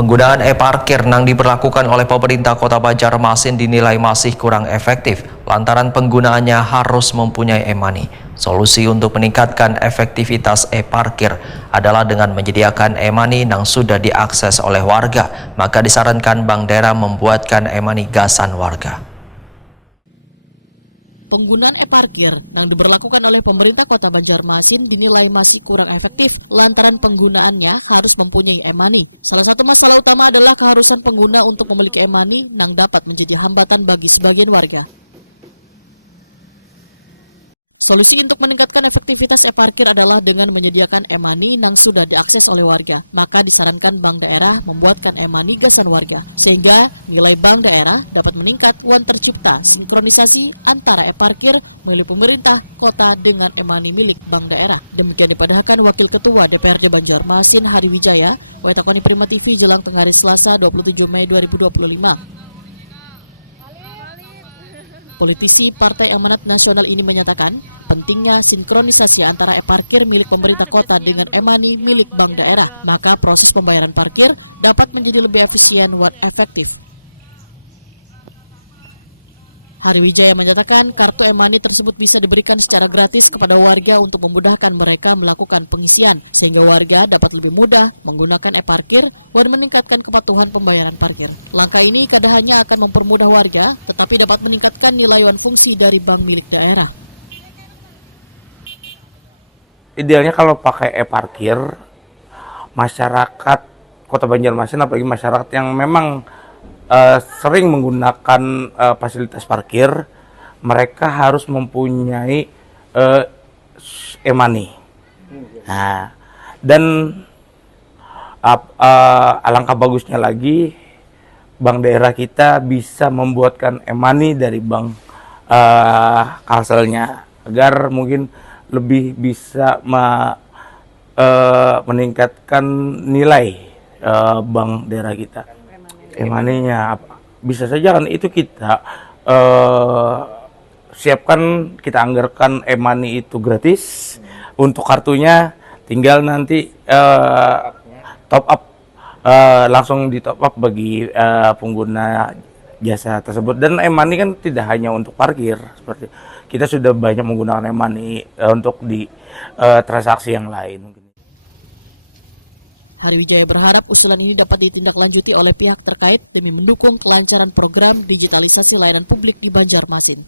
Penggunaan e-parkir yang diberlakukan oleh pemerintah Kota Banjarmasin dinilai masih kurang efektif lantaran penggunaannya harus mempunyai e-money. Solusi untuk meningkatkan efektivitas e-parkir adalah dengan menyediakan e-money yang sudah diakses oleh warga. Maka disarankan Bank Daerah membuatkan e-money gasan warga. Penggunaan e-parkir yang diberlakukan oleh pemerintah Kota Banjarmasin dinilai masih kurang efektif lantaran penggunaannya harus mempunyai e-money. Salah satu masalah utama adalah keharusan pengguna untuk memiliki e-money yang dapat menjadi hambatan bagi sebagian warga. Solusi untuk meningkatkan efektivitas e-parkir adalah dengan menyediakan e-money yang sudah diakses oleh warga. Maka disarankan Bank Daerah membuatkan e-money gasan warga, sehingga nilai Bank Daerah dapat meningkat wan tercipta sinkronisasi antara e-parkir milik pemerintah kota dengan e-money milik Bank Daerah. Demikian dipadahkan Wakil Ketua DPRD Banjarmasin Hari Wijaya, Wetakoni Prima TV jelang tengah hari Selasa 27 Mei 2025. Politisi Partai Amanat Nasional ini menyatakan pentingnya sinkronisasi antara e-parkir milik pemerintah kota dengan e-money milik Bank Daerah, maka proses pembayaran parkir dapat menjadi lebih efisien dan efektif. Hari Wijaya menyatakan kartu e-money tersebut bisa diberikan secara gratis kepada warga untuk memudahkan mereka melakukan pengisian, sehingga warga dapat lebih mudah menggunakan e-parkir dan meningkatkan kepatuhan pembayaran parkir. Langkah ini kada hanya akan mempermudah warga, tetapi dapat meningkatkan nilai dan fungsi dari bank milik daerah. Idealnya kalau pakai e-parkir, masyarakat Kota Banjarmasin, apalagi masyarakat yang memang sering menggunakan fasilitas parkir, mereka harus mempunyai e-money. Nah, dan alangkah bagusnya lagi Bank Daerah kita bisa membuatkan e-money dari bank Kalselnya agar mungkin lebih bisa meningkatkan nilai Bank Daerah kita. E-money-nya bisa saja kan itu kita siapkan, kita anggarkan e-money itu gratis. Untuk kartunya tinggal nanti top up, langsung di top up bagi pengguna jasa tersebut. Dan e-money kan tidak hanya untuk parkir, seperti kita sudah banyak menggunakan e-money untuk di transaksi yang lain. Hari Wijaya berharap usulan ini dapat ditindaklanjuti oleh pihak terkait demi mendukung kelancaran program digitalisasi layanan publik di Banjarmasin.